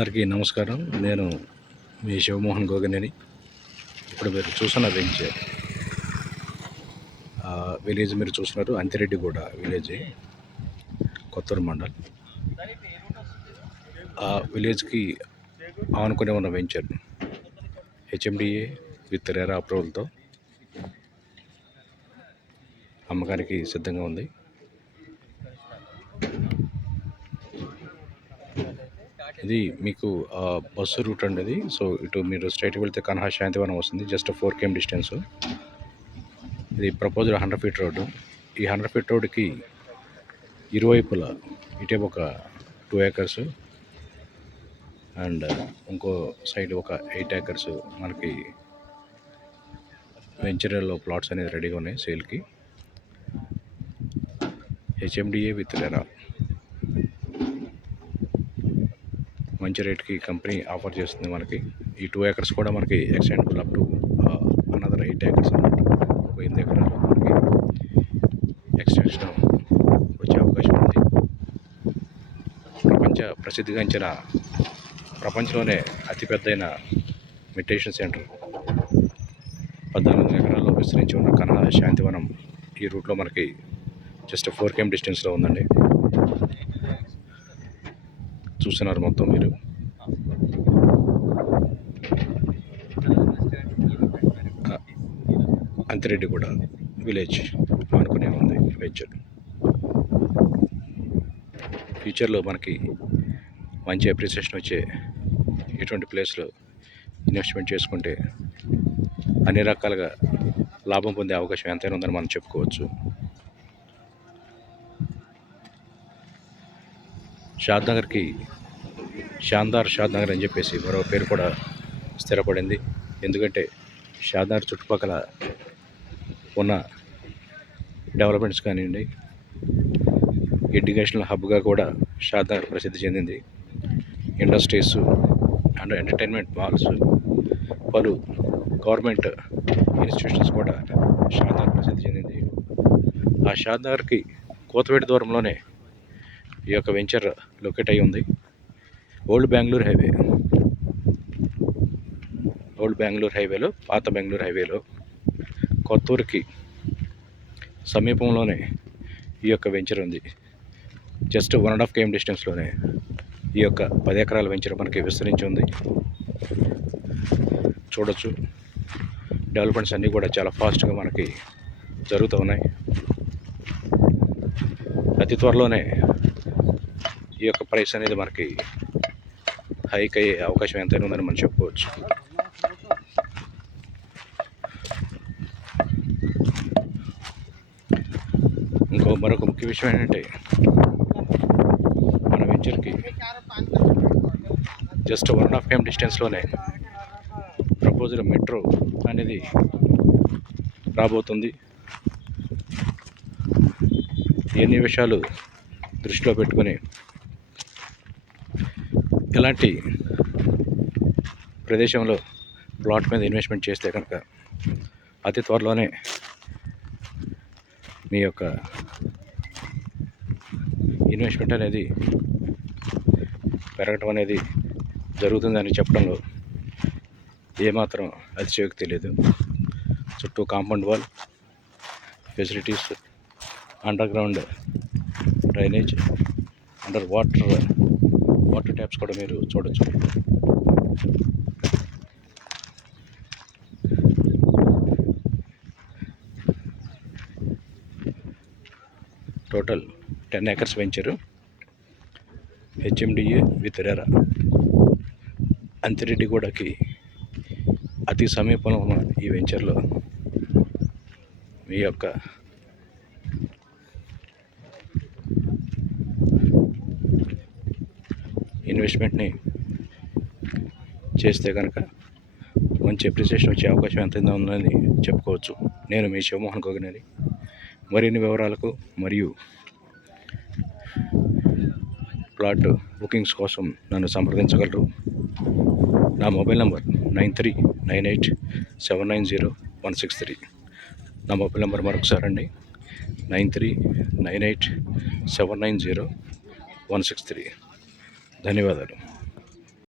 అందరికీ నమస్కారం. నేను మీ శివమోహన్ గోగనేని. ఇప్పుడు మీరు చూస్తున్న విలేజ్ మీరు చూస్తున్నారు అంతిరెడ్డిగూడ విలేజ్, కొత్తూరు మండల్. ఆ విలేజ్కి ఆనుకునే ఉన్న వెంచర్ హెచ్ఎండిఏ విత్ రెరా అప్రూవల్తో అమ్మకానికి సిద్ధంగా ఉంది. ఇది మీకు బస్సు రూట్ అండి ఇది. సో ఇటు మీరు స్ట్రైట్ వెళ్తే కన్హా శాంతివనం వస్తుంది, జస్ట్ 4 km డిస్టెన్స్. ఇది ప్రపోజ్డ్ 100 feet రోడ్డు. ఈ 100 feet రోడ్డుకి ఇరువైపులా ఇటే ఒక 2 acres అండ్ ఇంకో సైడ్ ఒక 8 acres మనకి వెంచర్లో ప్లాట్స్ అనేది రెడీగా ఉన్నాయి సేల్కి. హెచ్ఎండిఏ విత్ రెరా మంచి రేట్కి కంపెనీ ఆఫర్ చేస్తుంది మనకి. ఈ 2 acres కూడా మనకి extendable up to another 8 acres అన్నమాట. 8 ఎకరాలు మనకి ఎక్స్టెన్షన్ వచ్చే అవకాశం ఉంది. ప్రసిద్ధిగాంచిన ప్రపంచంలోనే అతిపెద్దైన మెడిటేషన్ సెంటర్ 14 ఎకరాల్లో విస్తరించి ఉన్న కన్హా శాంతివనం ఈ రూట్లో మనకి జస్ట్ 4 km డిస్టెన్స్లో ఉందండి. చూస్తున్నారు మొత్తం మీరు. అంతిరెడ్డిగూడ విలేజ్ అనుకునే ఉంది వెంచర్. ఫ్యూచర్లో మనకి మంచి అప్రిసియేషన్ వచ్చే ఇటువంటి ప్లేస్లో ఇన్వెస్ట్మెంట్ చేసుకుంటే అన్ని రకాలుగా లాభం పొందే అవకాశం ఎంతైనా ఉందని మనం చెప్పుకోవచ్చు. షాద్నగర్కి షాందార్ షాద్నగర్ అని చెప్పేసి మరో పేరు కూడా స్థిరపడింది. ఎందుకంటే షాద్నగర్ చుట్టుపక్కల ఉన్న డెవలప్మెంట్స్ కానివ్వండి, ఎడ్యుకేషనల్ హబ్గా కూడా షాద్నగర్ ప్రసిద్ధి చెందింది. ఇండస్ట్రీస్ అండ్ ఎంటర్టైన్మెంట్ మాల్స్, పలు గవర్నమెంట్ ఇన్స్టిట్యూషన్స్ కూడా షాద్నగర్ ప్రసిద్ధి చెందింది. ఆ షాద్నగర్కి కోతవేటి దూరంలోనే ఈ యొక్క వెంచర్ లొకేట్ అయి ఉంది. ఓల్డ్ బెంగళూరు హైవేలో పాత బెంగళూరు హైవేలో కొత్తూరుకి సమీపంలోనే ఈ యొక్క వెంచర్ ఉంది. జస్ట్ 1.5 km డిస్టెన్స్లోనే ఈ యొక్క 10 ఎకరాల వెంచర్ మనకి విస్తరించి ఉంది. చూడొచ్చు, డెవలప్మెంట్స్ అన్నీ కూడా చాలా ఫాస్ట్గా మనకి జరుగుతూ ఉన్నాయి. అతి త్వరలోనే ఈ యొక్క ప్రైస్ అనేది మనకి హైక్ అయ్యే అవకాశం ఎంతైనా ఉందని మనం చెప్పుకోవచ్చు. మరొక ముఖ్య విషయం ఏంటంటే, మన వెంచర్కి జస్ట్ 1.5 km డిస్టెన్స్లోనే ప్రపోజ్డ్ మెట్రో అనేది రాబోతుంది. ఎన్ని విషయాలు దృష్టిలో పెట్టుకొని ఇలాంటి ప్రదేశంలో ప్లాట్ మీద ఇన్వెస్ట్మెంట్ చేస్తే కనుక అతి త్వరలోనే మీ యొక్క ఇన్వెస్ట్మెంట్ అనేది పెరగటం అనేది జరుగుతుందని చెప్పడంలో ఏమాత్రం అతిశయోక్తి లేదు. చుట్టూ compound wall facilities, underground drainage, under water taps కూడా మీరు చూడొచ్చు. Total 10 acres venture HMDA with RERA అంతిరెడ్డిగూడకి అతి సమీపంలో ఉన్న ఈ వెంచర్లో మీ యొక్క ఇన్వెస్ట్మెంట్ని చేస్తే కనుక మంచి అప్రిసియేషన్ వచ్చే అవకాశం ఎంతైనా ఉందని చెప్పుకోవచ్చు. నేను మీ శివమోహన్ గోగనేని. మరిన్ని వివరాలకు మరియు ప్లాట్ బుకింగ్స్ కోసం నన్ను సంప్రదించగలరు. నా మొబైల్ నంబర్ 9398790163. నా మొబైల్ నెంబర్ మరొకసారి అండి, 9398790163. ధన్యవాదాలు.